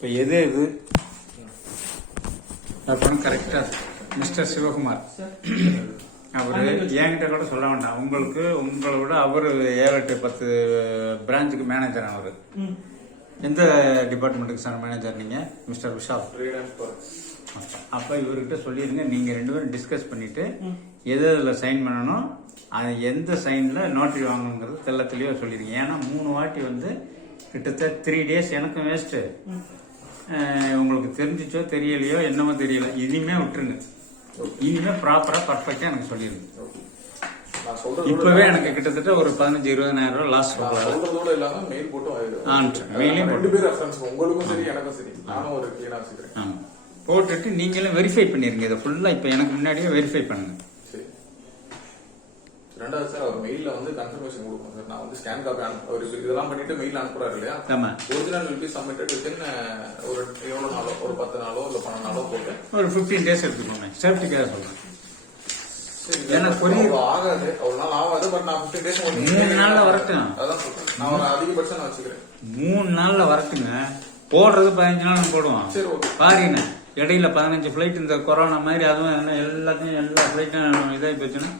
இப்போ எது இது அப்படின்னு கரெக்டாக மிஸ்டர் சிவகுமார் அவர் என்கிட்ட கூட சொல்ல வேண்டாம். உங்களுக்கு உங்களை விட அவர் 7-10 பிரான்ச்சுக்கு மேனேஜர். அவர் எந்த டிபார்ட்மெண்ட்டுக்கு சார் மேனேஜர் நீங்கள்? மிஸ்டர் விஷால். அப்போ இவர்கிட்ட சொல்லிடுங்க, நீங்கள் 2 பேரும் டிஸ்கஸ் பண்ணிட்டு எது இதில் சைன் பண்ணணும், அது எந்த சைனில் நோட்டரி வாங்கணுங்கிறது தெளிவாக சொல்லிடுங்க. ஏன்னா 3 வாட்டி வந்து கிட்டத்தட்ட 3 டேஸ் எனக்கும் வேஸ்ட்டு. உங்களுக்கு தெரிஞ்சிச்சோ தெரியலையோ என்னமோ தெரியல, இனிமே விட்டுருங்க. இனிமே ப்ராப்பராக பர்ஃபெக்டாக எனக்கு சொல்லிடுங்க. இப்பவே எனக்கு கிட்டத்தட்ட ஒரு 15-20,000 ரூபாய் லாஸ் போட்டுட்டு நீங்களும் வெரிஃபை பண்ணிருங்க. இதை ஃபுல்லா இப்ப எனக்கு முன்னாடியே வெரிஃபை பண்ணுங்க. ரெண்டாவது சார், அவர் மெயில்ல வந்து கன்ஃபர்மேஷன் கொடுக்கணும் சார். நான் வந்து ஸ்கேன் காப்பி அவருக்கு இதெல்லாம் பண்ணிட்டு மெயில் அனுப்புறாரு இல்லையா? Original will be submitted within ஒரு எவ்வளவு நாளோ, ஒரு 10 நாளோ இல்ல 12 நாளோ போட்டு ஒரு 15 டேஸ் எடுத்துக்கோங்க. சேஃப்டிக்காக சொல்றேன். ஆகாது, அவ்வளவு நாள் ஆகாது. பட் நான் 15 டேஸ் 3 நாள்ல வரட்டும். அதான் சொல்றேன், நான் ஒரு அதிகபட்சம் நான் வச்சுக்கிறேன். 3 நாள்ல வரட்டுங்க. போடுறது 15 நாள் போடுவோம். பாருங்க, இடையில 15 பிளைட் இந்த கொரோனா மாதிரி அதுவும் எல்லாத்தையும் எல்லா பிளைட்டும் இதாகி போச்சுன்னா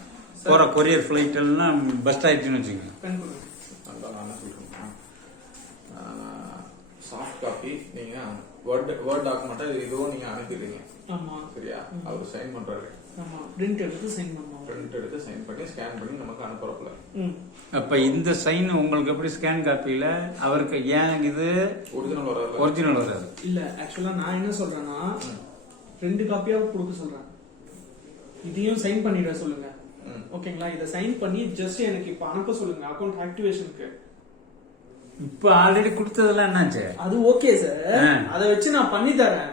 போற கொரியர் பிளைட் எல்லாம் பெஸ்ட் ஆயிடுச்சுன்னு வச்சுக்கோங்க. சாஃப்ட் காப்பி நீங்க வேர்ட் டாக்குமெண்ட் இதுவும் நீங்க அனுப்பிடுறீங்க. சரியா? அவர் சைன் பண்றாரு. பிரிண்ட் எடுத்து சைன் பண்ணுவோம். பிரிண்ட் எடுத்து சைன் பண்ணி ஸ்கேன் பண்ணி நமக்கு அனுப்புறப்பல. அப்ப இந்த சைன் உங்களுக்கு எப்படி ஸ்கேன் காப்பியில அவருக்கு ஏன் இது ஒரிஜினல் வராது? இல்ல, ஆக்சுவலா நான் என்ன சொல்றேன்னா 2 காப்பியா கொடுக்க சொல்றேன். இதையும் சைன் பண்ணிட சொல்லுங்க. ஓகேங்களா? இத சைன் பண்ணி ஜஸ்ட் எனக்கு இப்ப அனுப்ப சொல்லுங்க அக்கவுண்ட் ஆக்டிவேஷனுக்கு. இப்ப ஆல்ரெடி கொடுத்ததெல்லாம் என்னாச்சு? அது ஓகே சார், அதை வச்சு நான் பண்ணி தரேன்.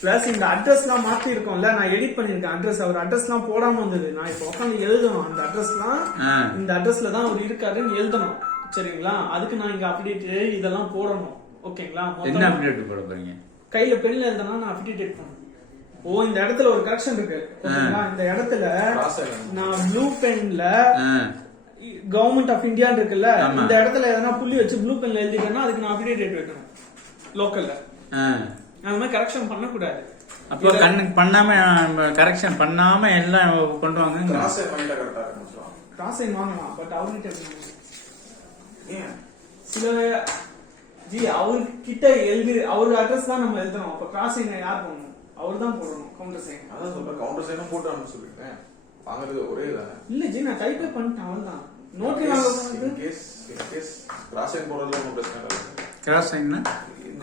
பிளஸ் இந்த அட்ரஸ் எல்லாம் மாத்தி இருக்கோம்ல, நான் எடிட் பண்ணிருக்கேன் அட்ரஸ். அவர் அட்ரஸ் எல்லாம் போடாம வந்தது. நான் இப்ப உட்காந்து எழுதணும். அந்த அட்ரஸ் எல்லாம் இந்த அட்ரஸ்ல தான் அவர் இருக்காருன்னு எழுதணும். சரிங்களா? அதுக்கு நான் இங்க அப்டேட் இதெல்லாம் போடணும். ஓகேங்களா? என்ன அப்டேட் போட போறீங்க? கையில பென்ல எழுதனா நான் அப்டேட் பண்ணேன். ஓ, இந்த இடத்துல ஒரு கரெக்ஷன் இருக்கு. ஓகேங்களா? இந்த இடத்துல நான் ப்ளூ பென்ல கவர்மெண்ட் ஆஃப் இந்தியா இருக்குல்ல, இந்த இடத்துல எதனா புள்ளி வச்சு ப்ளூ பென்ல எழுதிட்டேன்னா அதுக்கு நான் அப்டேட் வைக்கணும் லோக்கல்ல. அந்த மாதிரி கரெக்ஷன் பண்ண கூடாது. அப்போ கண்ணுக்கு பண்ணாம கரெக்ஷன் பண்ணாம எல்லாம் கொண்டு வாங்க. கிராஸ் சைன் வாங்கலாம், பட் அவர்கிட்ட சில அவர்கிட்ட எழுதி அவர் அட்ரஸ் தான் நம்ம எழுதணும். அப்ப கிராஸ் சைன் யார் பண்ணணும்? அவர் தான் போடணும். Counter sign. அதான் சொல்றேன், கவுண்டர் சைனும் போட்டு அனுப்ப சொல்லிருக்கேன். வாங்குறது ஒரே தானே. இல்ல ஜி, நான் டைப்பே பண்ணிட்டேன். அவள்தான் நோட்டரி வாங்க போறது. கேஸ் கிராஸ் சைன் போடுறதுல ஒன்றும் பிரச்சனை இல்லை. கிராஸ் சைன்னா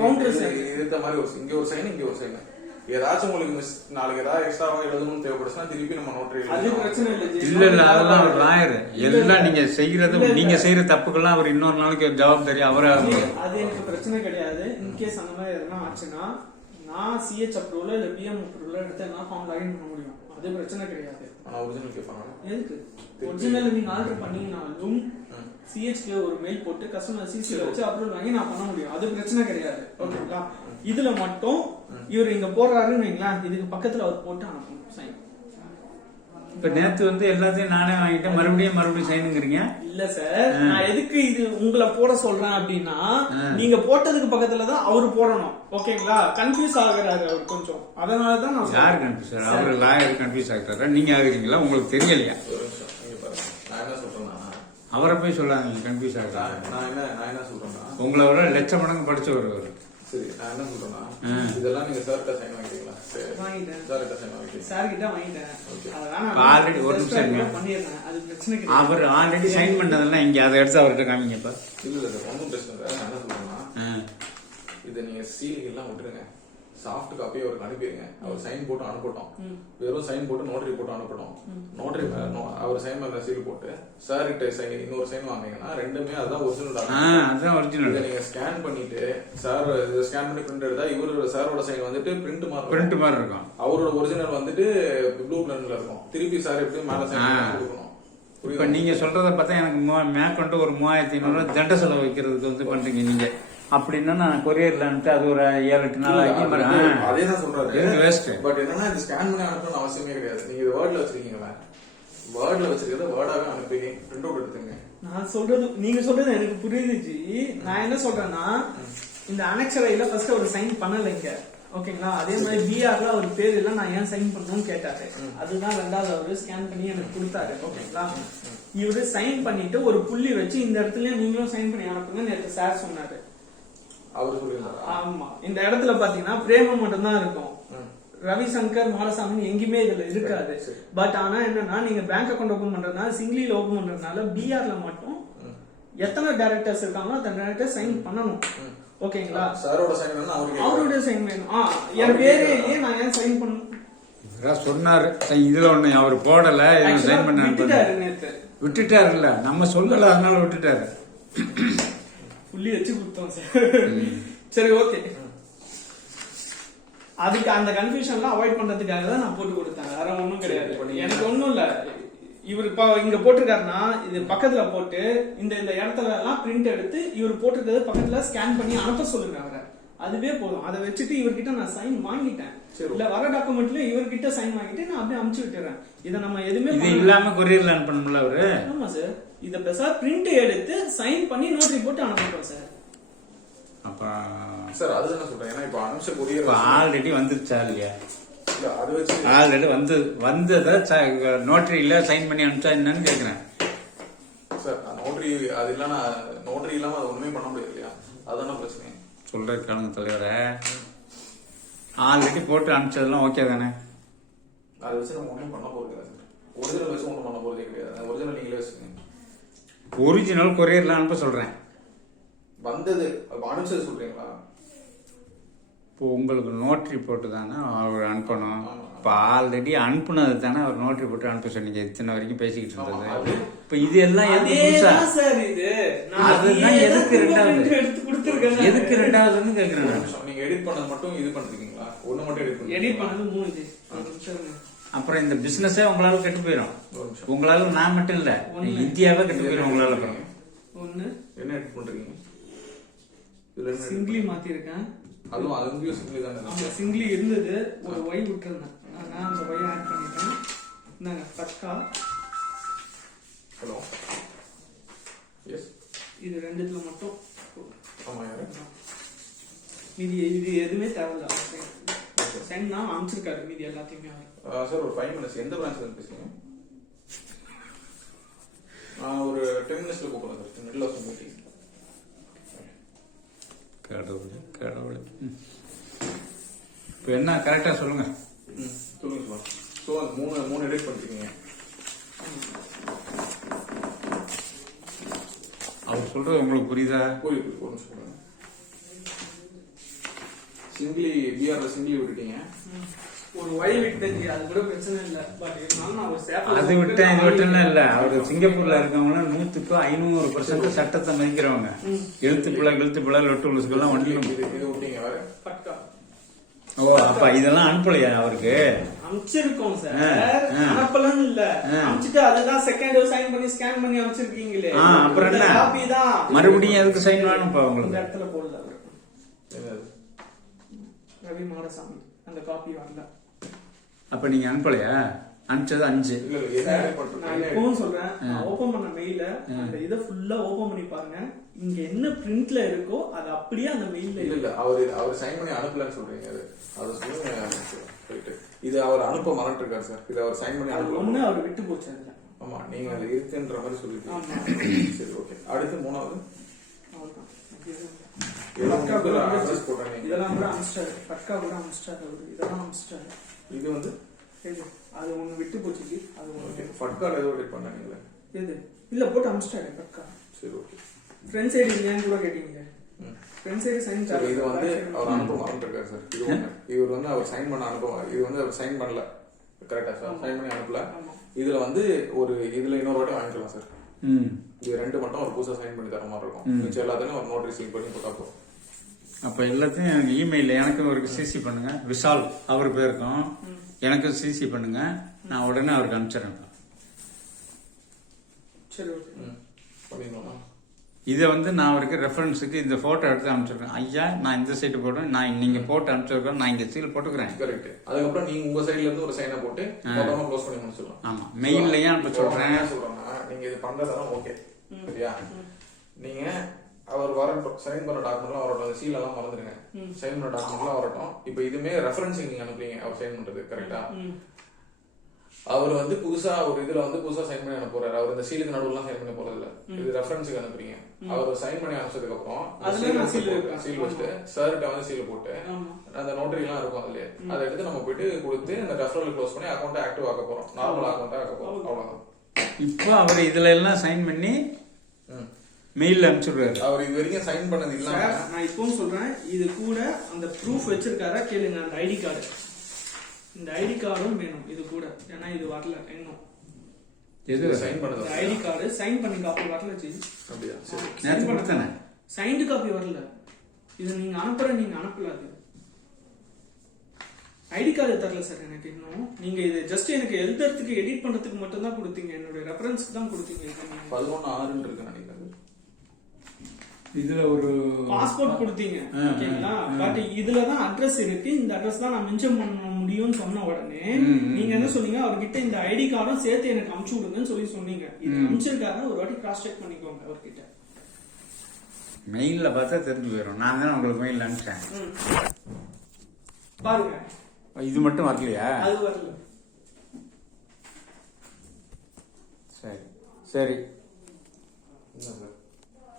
கவுண்டர் சைன். இந்த மாதிரி இங்க ஒரு சைன் இங்க ஒரு சைன். ஏதாச்சும் உங்களுக்கு நாளைக்கு ஏதாவது எக்ஸ்ட்ராவா எழுதணும்னு தேவைப்படுச்சுன்னா திருப்பி நம்ம நோட்டரி. அது பிரச்சனை இல்லை. இல்ல அதெல்லாம் ஒரு லாயர். எல்லாம் நீங்க செய்யற தப்புக்கெல்லாம் அவர் இன்னொரு நாளைக்கு ஜவாப்தாரி அவரே. அது எனக்கு பிரச்சனை கிடையாது. இன்கேஸ் அந்த மாதிரி எதனா ஆச்சுன்னா நான் சிஹெச் அப்ரூவல் இல்ல பிஎம் அப்ரூவல் எடுத்து நான் ஃபார்ம் லாகின் பண்ண முடியும். அது பிரச்சனை கிடையாது. ஆனா ஒரிஜினல் கேட்பாங்க. எதுக்கு ஒரிஜினல் நீங்க ஆர்டர் பண்ணீங்கனாலும் சிஹெச்க்கு ஒரு மெயில் போட்டு கஸ்டமர் சிசில வச்சு அப்ரூவல் வாங்கி நான் பண்ண முடியும். அது பிரச்சனை கிடையாது. ஓகேங்களா? இதுல மட்டும் இவர் இங்க போடுறாருன்னு வைங்களேன், இதுக்கு பக்கத்துல அவர் போட்டு அனுப்பணும் சைன். இப்ப நேத்து வந்து எல்லாத்தையும் நானே வாங்கிட்டேன், மறுபடியும் சைனுங்கிறீங்க. இல்ல சார், நான் எதுக்கு இது உங்களை போட சொல்றேன் அப்படின்னா, நீங்க போட்டதுக்கு பக்கத்துலதான் அவரு போடணும். ஓகேங்களா? கன்ஃபியூஸ் ஆகுறாரு அவர் கொஞ்சம். அதனாலதான் நான் யாரு கன்ஃபியூஸ் ஆகுறாரு? அவரு லாயர் கன்ஃபியூஸ் ஆகுறாரு. நீங்க ஆகுறீங்களா? உங்களுக்கு தெரியலையா? நான் என்ன சொல்றேன்னா, அவரை போய் சொல்லாங்க கன்ஃபியூஸ் ஆகுறாரு. நான் என்ன சொல்றேன்னா, உங்களை விட லட்ச மடங்கு படிச்சவர் அவரு. சரி, நான் என்ன சொல்றேன்னா, இதெல்லாம் நீங்க சார்கிட்ட சைன் வாங்கிட்டீங்களா? வாங்கிட்டேன். சார்கிட்ட சைன் வாங்கிட்டீங்க. சார் கிட்ட வாங்கிட்டேன். ஆல்ரெடி ஒரு நிமிஷம் பண்ணிடுறேன். அது பிரச்சனை கிடையாது. அவர் ஆல்ரெடி சைன் பண்ணதெல்லாம் இங்க அதை எடுத்து அவர்கிட்ட காமிங்க. இப்ப இல்ல ஒன்றும் பிரச்சனை இல்லை. நான் என்ன சொல்றேன்னா, இதை நீங்க சீல் எல்லாம் விட்டுருங்க. சாஃப்ட் காப்பி அவருக்கு அனுப்பிடுங்க. அவர் சைன் போட்டு அனுப்பட்டும். வெறும் சைன் போட்டு நோட்டரி போட்டு அனுப்பட்டும். நோட்டரி அவர் சைன் பண்ண சீல் போட்டு சார் கிட்ட சைன் இன்னொரு சைன் வாங்கிங்கன்னா ரெண்டுமே அதான் ஒரிஜினல். நீங்க ஸ்கேன் பண்ணிட்டு சார் ஸ்கேன் பண்ணி பிரிண்ட் எடுத்தா இவரோட சாரோட சைன் வந்துட்டு பிரிண்ட் மாதிரி இருக்கும். அவரோட ஒரிஜினல் வந்துட்டு ப்ளூ பிளண்ட்ல இருக்கும். திருப்பி சார் எப்படி மேல சைன் கொடுக்கணும். இப்ப நீங்க சொல்றத பார்த்தா எனக்கு மேற்கொண்டு ஒரு 3500 தண்ட செலவு வைக்கிறதுக்கு வந்து பண்றீங்க நீங்க. அப்படின்னா நான் கொரியர்ல அது ஒரு 7-8 நாள் ஆகி அதே தான் சொல்றாரு. வேஸ்ட். பட் என்னன்னா இது ஸ்கேன் பண்ணி அனுப்பணும்னு அவசியமே கிடையாது. நீங்க இது வேர்ட்ல வச்சிருக்கீங்களா? வேர்ட்ல வச்சிருக்கிறத வேர்டாவே அனுப்பி பிரிண்ட் அவுட் எடுத்துங்க. நான் சொல்றது நீங்க சொல்றது எனக்கு புரியுது ஜி. நான் என்ன சொல்றேன்னா, இந்த அனெக்சரைல ஃபர்ஸ்ட் அவர் சைன் பண்ணலைங்க. ஓகேங்களா? அதே மாதிரி பிஆர்ல அவர் பேர் இல்ல, நான் ஏன் சைன் பண்ணணும்னு கேட்டாரு. அதுதான் ரெண்டாவது அவரு ஸ்கேன் பண்ணி எனக்கு கொடுத்தாரு. ஓகேங்களா? இவரு சைன் பண்ணிட்டு ஒரு புள்ளி வச்சு இந்த இடத்துல நீங்களும் சைன் பண்ணி அனுப்புங்க நேற்று சார் சொன்னாரு. அவரு சொல்லிருந்தாரு. ஆமா, இந்த இடத்துல பாத்தீங்கன்னா பிரேமம் மட்டும் தான் இருக்கும். ரவிசங்கர் மாரசாமி எங்கேயுமே இதுல இருக்காது. பட் ஆனா என்னன்னா, நீங்க பேங்க் அக்கௌண்ட் ஓபன் பண்றதுனால சிங்கிளில ஓபன் பண்றதுனால பிஆர்ல மட்டும் எத்தனை டைரக்டர்ஸ் இருக்காங்களோ அத்தனை டைரக்டர் சைன் பண்ணணும். ஓகேங்களா? சாரோட சைன் வேணும், அவரோட சைன் வேணும். என் பேரே இல்லையே, நான் ஏன் சைன் பண்ணணும் சொன்னாரு. இதுல ஒண்ணு அவர் போடல, சைன் பண்ண விட்டுட்டாரு. இல்ல நம்ம சொல்லல, அதனால விட்டுட்டாரு. புள்ளி வச்சு கொடுத்தோம் சார். சரி, ஓகே. அதுக்கு அந்த கன்ஃபியூஷன்லாம் அவாய்ட் பண்றதுக்காக தான் நான் போட்டு கொடுத்தேன். வேற ஒண்ணும் கிடையாது. எனக்கு ஒண்ணும் இல்ல. இவர் இங்க போட்டிருக்காருன்னா இது பக்கத்துல போட்டு இந்த இடத்துல எல்லாம் பிரிண்ட் எடுத்து இவர் போட்டிருக்கிறது பக்கத்துல ஸ்கேன் பண்ணி அனுப்ப சொல்லுங்க அவரை. அதுவே போதும். அதை வச்சுட்டு இவர்கிட்ட நான் சைன் வாங்கிட்டேன். இல்ல வர டாக்குமெண்ட்ல இவர்கிட்ட சைன் வாங்கிட்டு நான் அப்படியே அனுப்பிச்சு விட்டுறேன். இதை நம்ம எதுவுமே இல்லாம கொரியர்ல அனுப்பணும்ல அவரு. ஆமா சார், இத பெருசா பிரிண்ட் எடுத்து சைன் பண்ணி நோட்டரி போட்டு அனுப்பிட்டோம் சார். அப்ப சார் அது என்ன சொல்றேன், ஏன்னா இப்ப அனுப்பிச்ச கொரியர் ஆல்ரெடி வந்துருச்சா இல்லையா? அது வச்சு ஆல்ரெடி வந்ததை நோட்டரியில சைன் பண்ணி அனுப்பிச்சா என்னன்னு கேக்குறேன் சார். நோட்டரி அது இல்லன்னா நோட்டரி இல்லாம அது ஒண்ணுமே பண்ண முடியாது இல்லையா? அதான பிரச்சனை. சொல்ற காலங்க தலைவரை ஆல்ரெடி போட்டு அனுப்பிச்சதெல்லாம் ஓகே தானே? அதை வச்சு நம்ம ஒன்றும் பண்ண போறது இல்லை சார். ஒரிஜினல் வச்சு ஒன்றும் பண்ண போறதே கிடையாது. ஒரிஜினல் நீங்களே வச்சுக்கோங்க. ஒரிஜினல் கொரியர்ல அனுப்ப சொல்றேன். வந்தது அனுப்பிச்சது சொல்றீங்களா? இப்போ உங்களுக்கு நோட்டரி போட்டு தானே அவர் அனுப்பணும். இப்போ ஆல்ரெடி அனுப்புனது தானே அவர் நோட்டரி போட்டு அனுப்ப சொன்னீங்க. இத்தனை வரைக்கும் பேசிக்கிட்டு இருந்தது. இப்போ இது எல்லாம் எதுக்கு ரெண்டாவதுன்னு கேக்குறேன். நீங்க எடிட் பண்ணது மட்டும் இது பண்ணிருக்கீங்களா? ஒண்ணு மட்டும் எடிட் பண்ணது 3. அப்புறம் இந்த பிசினஸே உங்களால கெட்டு போயிடும். உங்களால நான் மட்டும் இல்ல, இந்தியாவே கெட்டு போயிடும் உங்களால. ஒண்ணு என்ன எடிட் பண்றீங்க? சிங்கிளி மாத்திருக்கேன். அதுவும் அதுலயும் சிங்கிளி தானே. ஆமா, சிங்கிளி இருந்தது. ஒரு ஒய் விட்டுருந்தேன். நான் அந்த ஒய் ஆட் பண்ணிட்டேன். இந்தாங்க பக்கா. Hello, yes. இது ரெண்டுத்துல மட்டும். ஆமா, யாரு? இது எதுவுமே தேவையில்ல. சென்ட் நான் அனுப்பிச்சிருக்காரு மீதி எல்லாத்தையுமே. சார் ஒரு 5 minutes எந்த பிரான்ச்ல இருந்து பேசுறீங்க? ஒரு 10 minutesல கூப்பிடுறேன் சார். Middle of meeting. கடவுளே. இப்போ என்ன கரெக்டா சொல்லுங்க. சொல்லுங்க சார். ஸோ அந்த மூணு எடிட் பண்ணிருக்கீங்க. அவர் சொல்றது உங்களுக்கு புரியுதா? புரியுது. ஒரு நிமிஷம் சொல்லுங்க. சிங்கிளி பிஆர்ல சிங்கிளி விட்டுட்டீங்க. ஒரு ஒய் விட்டது, அது கூட பிரச்சனை இல்ல. பட் இருந்தாலும் நான் ஒரு சேஃப் அது விட்டேன் இது விட்டேன்னு இல்ல. அவர் சிங்கப்பூர்ல இருக்கவங்க 100க்கு 500% சட்டத்தை மதிக்கிறவங்க. எழுத்துப்பிழை லொட்டு லுசுக்கெல்லாம் இது விட்டீங்க வேற. பக்கா. ஓ, அப்ப இதெல்லாம் அனுப்பலையா அவருக்கு? அனுப்பிச்சிருக்கோம் சார். அனுப்பலன்னு இல்ல, அனுப்பிச்சிட்டு அதுதான் செகண்ட் சைன் பண்ணி ஸ்கேன் பண்ணி அனுப்பிச்சிருக்கீங்களே. அப்புறம் என்ன காப்பி தான் மறுபடியும் எதுக்கு சைன் வேணும் உங்களுக்கு? இந்த இடத்துல போடல ரவி மாரசாமி. அந்த காப்பி வரல. அப்ப நீங்க அனுப்பலையா? அனுப்பிச்சது 5. நான் இப்பவும் சொல்றேன், ஓபன் பண்ண மெயில அந்த இதை ஃபுல்லா ஓபன் பண்ணி பாருங்க. இங்க என்ன பிரிண்ட்ல இருக்கோ அது அப்படியே அந்த மெயில்ல இல்ல. அவர் சைன் பண்ணி அனுப்பலன்னு சொல்றீங்க. அது சொல்லுங்க. இது அவர் அனுப்ப மறந்துருக்காரு சார். இது அவர் சைன் பண்ணி அனுப்பல. ஒண்ணு அவர் விட்டு போச்சு அதுல. ஆமா, நீங்க அது இருக்குன்ற மாதிரி சொல்லிருக்கீங்க. சரி, ஓகே. அடுத்து 3வது இதெல்லாம் கூட அமிஸ்டர். பக்கா கூட அமிஸ்டர். இதெல்லாம் அமிஸ்டர். இது வந்து அது ஒண்ணு விட்டு போச்சு. அது ஒண்ணு ஃபட்கால ஏதோ எடிட் பண்ணாங்களே. எது இல்ல போட்டு அமிஸ்டர் பக்கா. சரி, ஓகே. ஃப்ரெண்ட் சைடு இல்லையான்னு கூட கேட்டீங்க. Friend side sign sir. இது வந்து அவர் அனுப்ப மறந்துருக்காரு சார். இது ஒண்ணு. இவர் வந்து அவர் சைன் பண்ண அனுப்புவாங்க. இது வந்து அவர் சைன் பண்ணல. கரெக்டா சார்? சைன் பண்ணி அனுப்பல. இதுல வந்து இதுல இன்னொரு வாட்டி வாங்கிக்கலாம் சார். இது 2 மட்டும் ஒரு புதுசா சைன் பண்ணி தர மாதிரி இருக்கும். மிச்சம் எல்லாத்தையும் ஒரு நோட்டரி சீல் பண்ணி போட்டா போதும். அப்ப எல்லாத்தையும் எனக்கு இமெயில எனக்கு ஒரு சிசி பண்ணுங்க. விஷால் அவர் பேருக்கும் எனக்கு சிசி பண்ணுங்க. நான் உடனே அவருக்கு அனுப்பிச்சிடறேன். இதை வந்து நான் அவருக்கு ரெஃபரன்ஸுக்கு இந்த போட்டோ எடுத்து அனுப்பிச்சிருக்கேன். ஐயா, நான் இந்த சைடு போடுறேன், நான் நீங்க போட்டு அனுப்பிச்சிருக்கேன், நான் இங்க சீல் போட்டுக்கிறேன். கரெக்ட். அதுக்கப்புறம் நீங்க உங்க சைடுல இருந்து ஒரு சைனை போட்டு மொத்தமா க்ளோஸ் பண்ணி முடிச்சிடலாம். ஆமா, மெயில்லயே அனுப்ப சொல்றேன். சொல்றேன்னா நீங்க இது பண்றதெல்லாம் ஓகே சரியா? நீங்க அவர் வரட்டும், சைன் பண்ண டாக்குமெண்ட்லாம் வரட்டும், சீல் எல்லாம் மறந்துடுங்க, சைன் பண்ண டாக்குமெண்ட்லாம் வரட்டும். இப்போ இதுமே ரெஃபரன்ஸிங் நீங்க அனுப்புறீங்க அவர் சைன் பண்றது கரெக்டா? அவர் வந்து புதுசா ஒரு இதுல வந்து புதுசா சைன் பண்ணி அனுப்ப போறாரு. அவர் இந்த சீலுக்கு நடுவுலாம் சைன் பண்ண போறது இல்ல, இது ரெஃபரன்ஸுக்கு அனுப்புறீங்க. அவர் சைன் பண்ணி அனுப்பிச்சதுக்கு அப்புறம் சீல் வச்சுட்டு சார்கிட்ட வந்து சீல் போட்டு அந்த நோட்டரி எல்லாம் இருக்கும் அதுலயே, அதை எடுத்து நம்ம போயிட்டு கொடுத்து அந்த ரெஃபரல் க்ளோஸ் பண்ணி அக்கௌண்ட் ஆக்டிவ் ஆக்க போறோம், நார்மல் அக்கௌண்ட் ஆக்க போறோம், அவ்வளவுதான். இப்போ அவர் இதுல எல்லாம் சைன் பண்ணி மெயில்ல அனுப்பிச்சுடுறாரு. அவர் இது வரைக்கும் சைன் பண்ணது இல்லாம நான் இப்பவும் சொல்றேன், இது கூட அந்த ப்ரூஃப் வச்சிருக்காரா கேளுங்க, அந்த ஐடி கார்டு, இந்த ஐடி கார்டும் வேணும் இது கூட, ஏன்னா இது வரல இன்னும். எது சைன் பண்ணது? ஐடி கார்டு சைன் பண்ணி காப்பி வரல ஜி. அப்படியா? சரி, நேத்து கொடுத்தனே சைன்டு காப்பி வரல, இது நீங்க அனுப்பல. அது ஐடி கார்டு தரல சார் எனக்கு இன்னும். நீங்க இது ஜஸ்ட் எனக்கு எழுதுறதுக்கு எடிட் பண்றதுக்கு மட்டும் தான் கொடுத்தீங்க, என்னோட ரெஃபரன்ஸ்க்கு தான் கொடுத்தீங்க. 11/6 இருக்கு நினைக்கிறேன். இதுல ஒரு பாஸ்போர்ட் கொடுத்தீங்க ஓகேங்களா, பட் இதுல தான் அட்ரஸ் இருக்கு, இந்த அட்ரஸ் தான் நான் மென்ஷன் பண்ண முடியும்னு சொன்ன உடனே நீங்க என்ன சொன்னீங்க, அவர்கிட்ட இந்த ஐடி கார்டும் சேர்த்து எனக்கு அனுப்பிச்சு விடுங்கன்னு சொல்லி சொன்னீங்க. இது அனுப்பிச்சிருக்காங்க, ஒரு வாட்டி கிராஸ் செக் பண்ணிக்கோங்க அவர்கிட்ட. மெயில்ல பார்த்தா தெரிஞ்சு போயிடும், நான் தான் உங்களுக்கு மெயில் அனுப்பிச்சேன் பாருங்க. இது மட்டும் வரலையா? அது வரல. சரி சரி,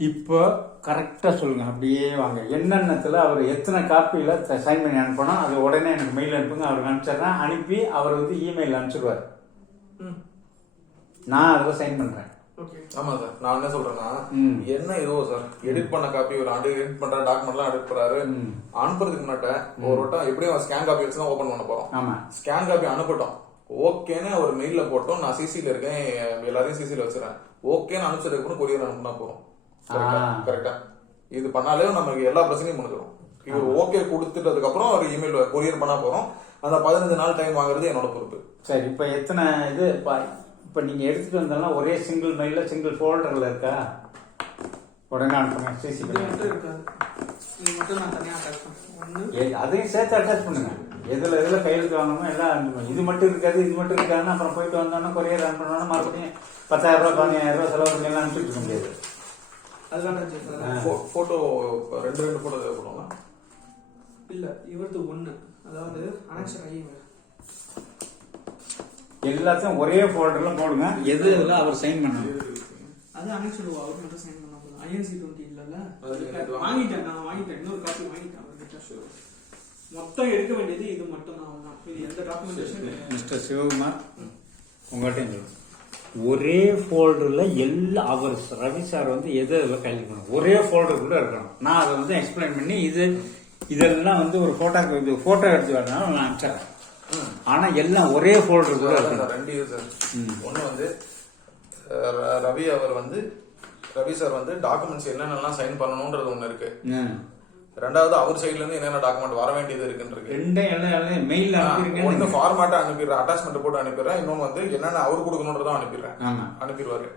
இப்போ கரெக்டா சொல்லுங்க, அப்படியே வாங்க. என்னென்னத்துல அவர் எத்தனை காப்பியில சைன் பண்ணி அனுப்பணும், அது உடனே எனக்கு மெயில் அனுப்புங்க, அவருக்கு அனுப்பிச்சிடுறேன். அனுப்பி அவர் வந்து இமெயில் அனுப்பிச்சிடுவார், நான் அதில் சைன் பண்றேன். ஆமா சார், நான் என்ன சொல்றேன்னா, என்ன இதுவோ சார், எடிட் பண்ண காப்பி ஒரு எடிட் பண்ற டாக்குமெண்ட்லாம் எடுத்து போறாரு, அனுப்புறதுக்கு முன்னாடி ஒரு வட்டம் எப்படியும் ஸ்கேன் காப்பி வச்சு தான் ஓபன் பண்ண போறோம். ஆமா, ஸ்கேன் காப்பி அனுப்பட்டும், ஓகேன்னு ஒரு மெயில போட்டோம், நான் சிசில இருக்கேன், எல்லாரையும் சிசில வச்சிடறேன், ஓகேன்னு அனுப்பிச்சதுக்கு அப்புறம் கொரியர் அனுப்புனா போறோம். கரெக்டா? இது பண்ணாலே நமக்கு எல்லா பிரச்சனையும் முடிஞ்சிடும். இவர் ஓகே கொடுத்துட்டதுக்கு அப்புறம் ஒரு இமெயில் கொரியர் பண்ணா போறோம். அந்த 15 நாள் டைம் வாங்குறது என்னோட பொறுப்பு. சரி, இப்ப எத்தனை இது இப்ப நீங்க எடுத்துட்டு வந்தாலும் ஒரே சிங்கிள் மெயில சிங்கிள் ஃபோல்டர்ல இருக்கா? உடனே அனுப்புங்க. சிசி அதையும் சேர்த்து அட்டாச் பண்ணுங்க. எதுல கையெழுத்து வாங்கணுமோ எல்லாம் இது மட்டும் இருக்காது, இது மட்டும் இருக்காதுன்னு அப்புறம் போயிட்டு வந்தோம்னா கொரியர் அனுப்பணும்னா மறுபடியும் 10,000 ரூபாய் 15,000 ரூபாய் செலவு பண்ணி எல்லாம் அனுப்பிட்டு இருக்க முடியாது. போட்டோ 2 போட்டோ தேவைப்படுமா? இல்ல, இவரது 1, அதாவது அனெக்சர் ஐ எல்லாத்தையும் ஒரே ஃபோல்டர்ல போடுங்க. எது இதுல அவர் சைன் பண்ணணும், அது அனெக்சர் அவர் மட்டும் சைன் பண்ணா போதும். INC 20 இல்லல, வாங்கிட்டேன், நான் வாங்கிட்டேன், இன்னொரு காப்பி வாங்கிட்டேன் அவர்கிட்ட. மொத்தம் எடுக்க வேண்டியது இது மட்டும் தான். இது எந்த டாக்குமெண்டேஷன் மிஸ்டர் சிவகுமார் உங்கள்கிட்ட ஒரே ஃபோல்டர்ல எல்லா அவர் ரவி சார் வந்து எது கையில் பண்ணணும், ஒரே ஃபோல்டர் கூட இருக்கணும். நான் அதை வந்து எக்ஸ்பிளைன் பண்ணி இதெல்லாம் வந்து ஒரு போட்டோ எடுத்து வரணும் நான் அனுப்பிச்சிடறேன். ஆனா எல்லாம் ஒரே ஃபோல்டர் கூட இருக்கணும். 2 இது சார். ஒண்ணு வந்து ரவி சார் வந்து டாக்குமெண்ட்ஸ் என்னென்னலாம் சைன் பண்ணணும்ன்றது ஒண்ணு இருக்கு. ரெண்டாவது அவர் சைடுல இருந்து என்னென்ன டாக்குமெண்ட் வர வேண்டியது இருக்குன்னு மெயில் ஒன்னு ஃபார்மேட்டா அனுப்பிடுறேன், அட்டாச்மெண்ட் போட்டு அனுப்பிடுறேன். இன்னொன்னு வந்து என்னென்ன அவர் கொடுக்கணும்ன்றதும் அனுப்பிடுவாரு.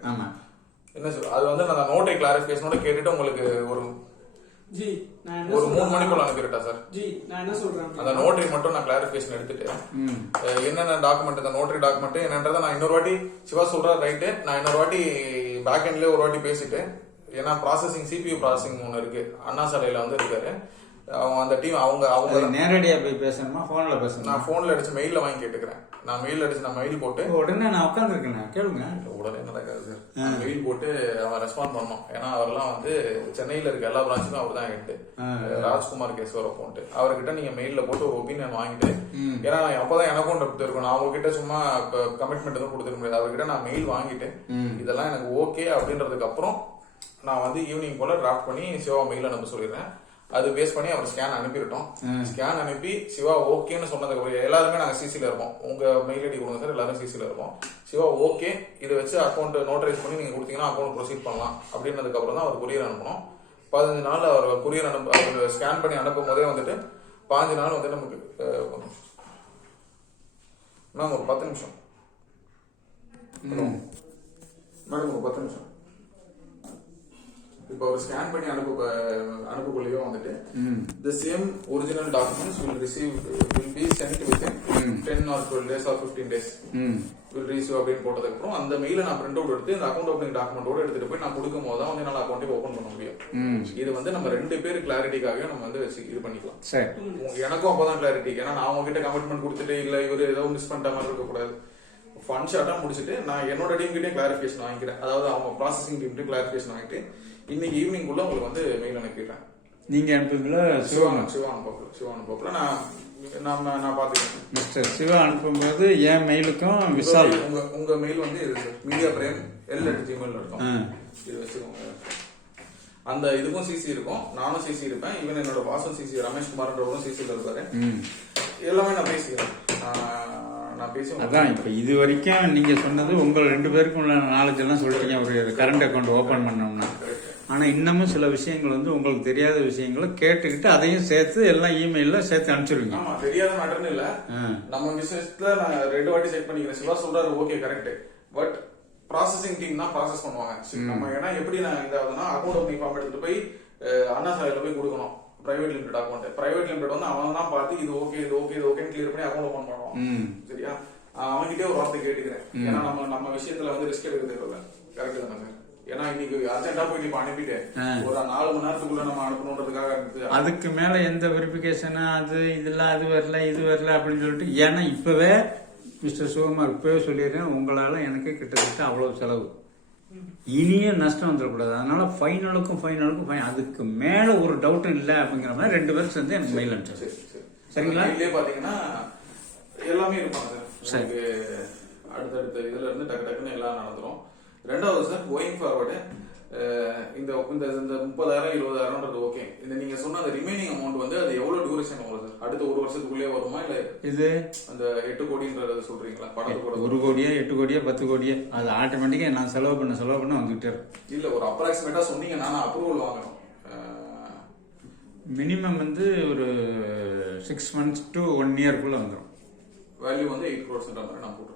என்ன சார், அது வந்து நான் நோட்டை கிளாரிபிகேஷனோட கேட்டுட்டு உங்களுக்கு ஒரு 3 மணிக்குள்ள அனுப்பிட்டா சார். நான் என்ன சொல்றேன், அந்த நோட்டரி மட்டும் நான் கிளாரிபிகேஷன் எடுத்துட்டு என்னென்ன டாக்குமெண்ட், இந்த நோட்டரி டாக்குமெண்ட் என்னன்றதை நான் இன்னொரு வாட்டி சிவா சொல்றாரு ரைட்டு, நான் இன்னொரு வாட்டி பேக் எண்ட்லயே ஒரு வாட்டி பேசிட்டு, ஏன்னா ப்ராசஸிங் CPU ப்ராசஸிங் ஒன்று இருக்கு, அண்ணா சாலையில வந்து இருக்காரு அந்த டீம். அவங்க நேரடியா போய் பேசணுமா போன்ல பேசணும்? நான் போன்ல அடிச்சு மெயில வாங்கி கேட்டுக்கிறேன். நான் மெயில் போட்டு உடனே நான் உட்காந்துருக்கேன் கேளுங்க. உடனே நடக்காது சார், மெயில் போட்டு அவன் ரெஸ்பாண்ட் பண்ணோம். ஏன்னா அவரெல்லாம் வந்து சென்னையில இருக்க எல்லா பிரான்ச்சுமே அவர் தான் ஹெட், ராஜ்குமார் கேஸ்வர போட்டு அவர்கிட்ட நீங்க மெயில போட்டு ஒரு ஒப்பீனியன் வாங்கிட்டு, ஏன்னா அப்பதான் எனக்கும் இருக்கும், நான் அவங்ககிட்ட சும்மா கமிட்மெண்ட் எதுவும் கொடுத்துக்க முடியாது. அவர்கிட்ட நான் மெயில் வாங்கிட்டு இதெல்லாம் எனக்கு ஓகே அப்படின்றதுக்கு அப்புறம் நான் வந்து ஈவினிங் போல டிராஃப்ட் பண்ணி சிவா மெயில் அனுப்ப சொல்லிடுறேன். அது பேஸ் பண்ணி அவர் ஸ்கேன் அனுப்பிட்டோம். ஸ்கேன் அனுப்பி சிவா ஓகேன்னு சொன்னதுக்கு எல்லாருமே நாங்க சிசில இருப்போம். உங்க மெயில் ஐடி கொடுங்க சார், எல்லாரும் சிசில இருப்போம். சிவா ஓகே, இதை வச்சு அக்கௌண்ட் நோட்டரைஸ் பண்ணி நீங்க கொடுத்தீங்கன்னா அக்கௌண்ட் ப்ரொசீட் பண்ணலாம் அப்படின்றதுக்கு அப்புறம் தான் அவர் கொரியர் அனுப்பணும். 15 நாள் அவர் கொரியர் அவர் ஸ்கேன் பண்ணி அனுப்பும் போதே வந்துட்டு 15 நாள் வந்து நமக்கு மேம் ஒரு 10 நிமிஷம் மேடம், ஒரு 10 நிமிஷம். இப்போ ஒரு ஸ்கேன் பண்ணி அனுப்பக்குள்ளேயோ வந்துட்டு the same original documents will be sent within 10 or 12 days or 15 days will reach you அப்படின்னு போட்டதுக்கு அப்புறம் அந்த மெயில நான் பிரிண்ட் அவுட் எடுத்து இந்த அக்கௌண்ட் ஓப்பனிங் டாக்குமெண்டோட எடுத்துட்டு போய் நான் கொடுக்கும் போது தான் வந்து என்னால அக்கௌண்ட்டை ஓபன் பண்ண முடியும். இது வந்து நம்ம 2 பேர் கிளாரிட்டிக்காகவே நம்ம வந்து இது பண்ணிக்கலாம். எனக்கும் அப்பதான் கிளாரிட்டி. ஏன்னா நான் உங்ககிட்ட கமிட்மெண்ட் கொடுத்துட்டு இல்ல இவரு ஏதோ மிஸ் பண்ணிட்ட மாதிரி இருக்க கூடாது. ஃபன் ஷாட்டா முடிச்சுட்டு நான் என்னோட டீம் கிட்டே கிளாரிபிகேஷன் வாங்கிக்கிறேன். அதாவது அவங்க ப்ராசஸிங் டீம் கிட்ட கிளாரிபிகேஷன் வாங்கிட்டு இன்னைக்கு ஈவினிங் குள்ள உங்களுக்கு வந்து மெயில் அனுப்பிடுறேன். நீங்க அனுப்புறதுல சிவா அனுப்பல நான் பாத்துக்கிறேன். மிஸ்டர் சிவா அனுப்பும்போது என் மெயிலுக்கும் விசால் உங்க மெயில் வந்து மீடியா பிரேம் l@gmail.com இது வச்சுக்கோங்க. அந்த இதுக்கும் சிசி இருக்கும், நானும் சிசி இருப்பேன், ஈவன் என்னோட பாசும் சிசி ரமேஷ்குமார்ன்றவரும் சிசில இருப்பாரு. எல்லாமே நான் பேசிக்கிறேன். நான் பேசி அதான் இப்ப இது வரைக்கும் நீங்க சொன்னது உங்கள் 2 பேருக்கும் உள்ள நாலேஜ் எல்லாம் சொல்றீங்க ஒரு கரண்ட் அக்கௌண்ட் ஓபன் பண்ணோம்னா. ஆனா இன்னமும் சில விஷயங்கள் வந்து உங்களுக்கு தெரியாத விஷயங்களை கேட்டுக்கிட்டு அதையும் சேர்த்து எல்லாம் இமெயில்ல சேர்த்து அனுப்பிச்சிருவீங்க. ஆமா, தெரியாத மேட்டர்னு இல்ல. நம்ம விஷயத்துல நான் 2 வாட்டி செக் பண்ணிக்கிறேன். சிவா சொல்றாரு okay correct, but processing team தான் ப்ராசஸ் பண்ணுவாங்க. நம்ம ஏன்னா எப்படி நான் இதாவதுன்னா அக்கௌண்ட் ஓப்பனிங் ஃபார்ம் எடுத்துட்டு போய் அண்ணா சாலையில போய் கொடுக்கணும். Private limited account, private limited வந்து அவன் தான் பார்த்து இது ஓகே இது ஓகே இது ஓகேன்னு கிளியர் பண்ணி அக்கௌண்ட் ஓபன் பண்ணுவான். சரியா, அவன்கிட்டே ஒரு வார்த்தை கேட்டுக்கிறேன். ஏன்னா நம்ம விஷயத்துல வந்து ரிஸ்க் எடுக்க தேவையில்ல. கரெக்ட் தானே சார்? ஏன்னா இன்னைக்கு அர்ஜென்டா போயிட்டு இப்ப அனுப்பிட்டு ஒரு 4 மணி நேரத்துக்குள்ள நம்ம அனுப்பணுன்றதுக்காக இருக்குது. அதுக்கு மேல எந்த வெரிபிகேஷன் அது இதெல்லாம் அது வரல இது வரல அப்படின்னு சொல்லிட்டு, ஏன்னா இப்பவே மிஸ்டர் சிவகுமார் இப்பவே சொல்லிடுறேன், உங்களால எனக்கு கிட்டத்தட்ட அவ்வளவு செலவு, இனியும் நஷ்டம் வந்துடக்கூடாது. அதனால ஃபைனலுக்கும் அதுக்கு மேல ஒரு டவுட்டும் இல்லை அப்படிங்கிற மாதிரி 2 பேரும் சேர்ந்து எனக்கு மெயில் அனுப்பிச்சு. சரிங்களா? இல்லையே பாத்தீங்கன்னா எல்லாமே இருப்பாங்க சார். அடுத்தடுத்த இதுல இருந்து டக்குன்னு எல்லாம் நடந்துரும். 2வது சார் கோயிங் ஃபார்வர்டு இந்த 30,000 20,000 ஓகே. இந்த நீங்க சொன்ன அந்த ரிமைனிங் அமௌண்ட் வந்து அது எவ்வளவு டியூரேஷன் வரும் சார்? அடுத்த 1 வருஷத்துக்குள்ளே வருமா இல்ல இது அந்த 8 கோடின்றத சொல்றீங்களா? பணத்து கூட 1 கோடியா 8 கோடியா 10 கோடியா அது ஆட்டோமேட்டிக்கா நான் செலவு பண்ண வந்துகிட்டே இருக்கும். இல்ல ஒரு அப்ராக்சிமேட்டா சொன்னீங்கன்னா நான் அப்ரூவல் வாங்கணும். மினிமம் வந்து ஒரு 6 months to 1 yearக்குள்ள வந்துடும். வேல்யூ வந்து 8 crore நான் போட்டுறேன்.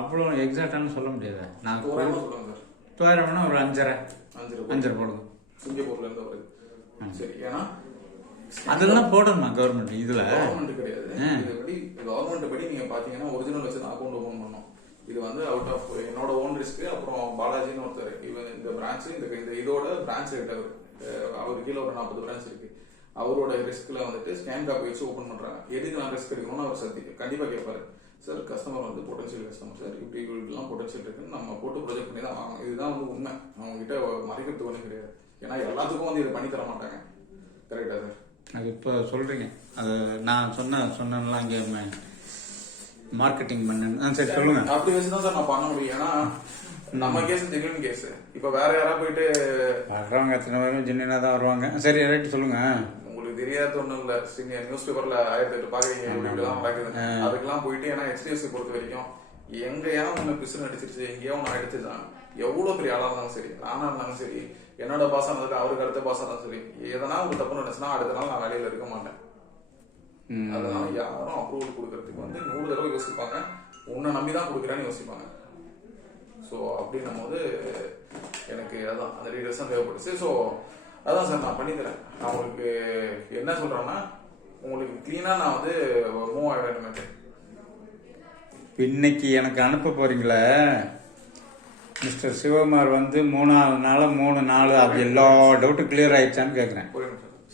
அவ்வளோ எக்ஸாக்டானு சொல்ல முடியாது. நான் சொல்லுங்க சார். 2000 ஒரு 5.5 போடுங்க. சிங்கப்பூர்ல இருந்து வருது. சரி, ஏன்னா அதெல்லாம் போடணுமா கவர்மெண்ட்? இதுல கவர்மெண்ட் கிடையாது. இதுபடி கவர்மெண்ட் படி நீங்க பாத்தீங்கன்னா ஒரிஜினல் வச்சு தான் அக்கௌண்ட் ஓபன் பண்ணணும். இது வந்து அவுட் ஆஃப் என்னோட ஓன் ரிஸ்க். அப்புறம் பாலாஜின்னு ஒருத்தர், இவன் இந்த பிரான்ச் இந்த இதோட பிரான்ச் ஹெட் அவரு கீழே ஒரு 40 பிரான்ச் இருக்கு. அவரோட ரிஸ்க்ல வந்துட்டு ஸ்கேன் காப்பி வச்சு ஓபன் பண்றாங்க. எதுக்கு நான் ரிஸ்க் எடுக்கணும்னு அவர் கண்டிப்பா கேட்பாரு. சார் கஸ்டமர் வந்து பொட்டன்ஷியல் கஸ்டமர் சார், இப்படிலாம் பொட்டன்ஷியல் இருக்குன்னு நம்ம போட்டு ப்ரொஜெக்ட் பண்ணி தான் வாங்கணும். இதுதான் வந்து உண்மை. அவங்க கிட்ட மறைக்கிறதுக்கு ஒன்றும் கிடையாது. ஏன்னா எல்லாத்துக்கும் வந்து இதை பண்ணி தர மாட்டாங்க. கரெக்டா சார்? அது இப்போ சொல்றீங்க. அது நான் சொன்னலாம் இங்கே மார்க்கெட்டிங் பண்ண. சரி சொல்லுங்க. அப்படி வச்சுதான் சார் நான் பண்ண முடியும். ஏன்னா நம்ம கேஸ் ஜென்யூன் கேஸ். இப்ப வேற யாராவது போயிட்டு வர்றவங்க எத்தனை பேரும் ஜென்யூனா தான் வருவாங்க. சரி ரைட் சொல்லுங்க. உங்களுக்கு தெரியாத ஒண்ணும் இல்ல, நியூஸ் பேப்பர்ல 1008 பாக்குறீங்க இப்படிதான் நடக்குது. அதுக்கெல்லாம் போயிட்டு ஏன்னா HDFC பொறுத்த வரைக்கும் எங்கேயா ஒண்ணு பிசுன்னு அடிச்சிருச்சு, எங்கேயா ஒண்ணு அடிச்சுதான், எவ்வளவு பெரிய ஆளா இருந்தாலும் சரி, நானா இருந்தாலும் சரி, என்னோட பாசா இருந்தாலும் அவருக்கு அடுத்த பாசா இருந்தாலும் சரி, எதனா ஒரு தப்பு நடந்துச்சுன்னா அடுத்த நாள் நான் வேலையில இருக்க மாட்டேன். அதனால யாரும் அப்ரூவல் கொடுக்கறதுக்கு வந்து 100 தடவை யோசிப்பாங்க. உன்னை நம்பிதான் கொடுக்குறான்னு யோசிப்பாங்க. ஸோ அப்படின்னும் போது எனக்கு அதான் அந்த டீடைல்ஸ் தான் தேவைப்பட்டுச்சு. ஸோ அதான் சார் நான் பண்ணித்தரேன். நான் உங்களுக்கு என்ன சொல்றேன்னா, உங்களுக்கு கிளீனா நான் வந்து மூவ் ஆக வேண்டும். இன்னைக்கு எனக்கு அனுப்ப போறீங்களே மிஸ்டர் சிவகுமார் வந்து 3வது நாள் 3 நாள் அது எல்லா டவுட்டும் கிளியர் ஆயிடுச்சான்னு கேட்குறேன்.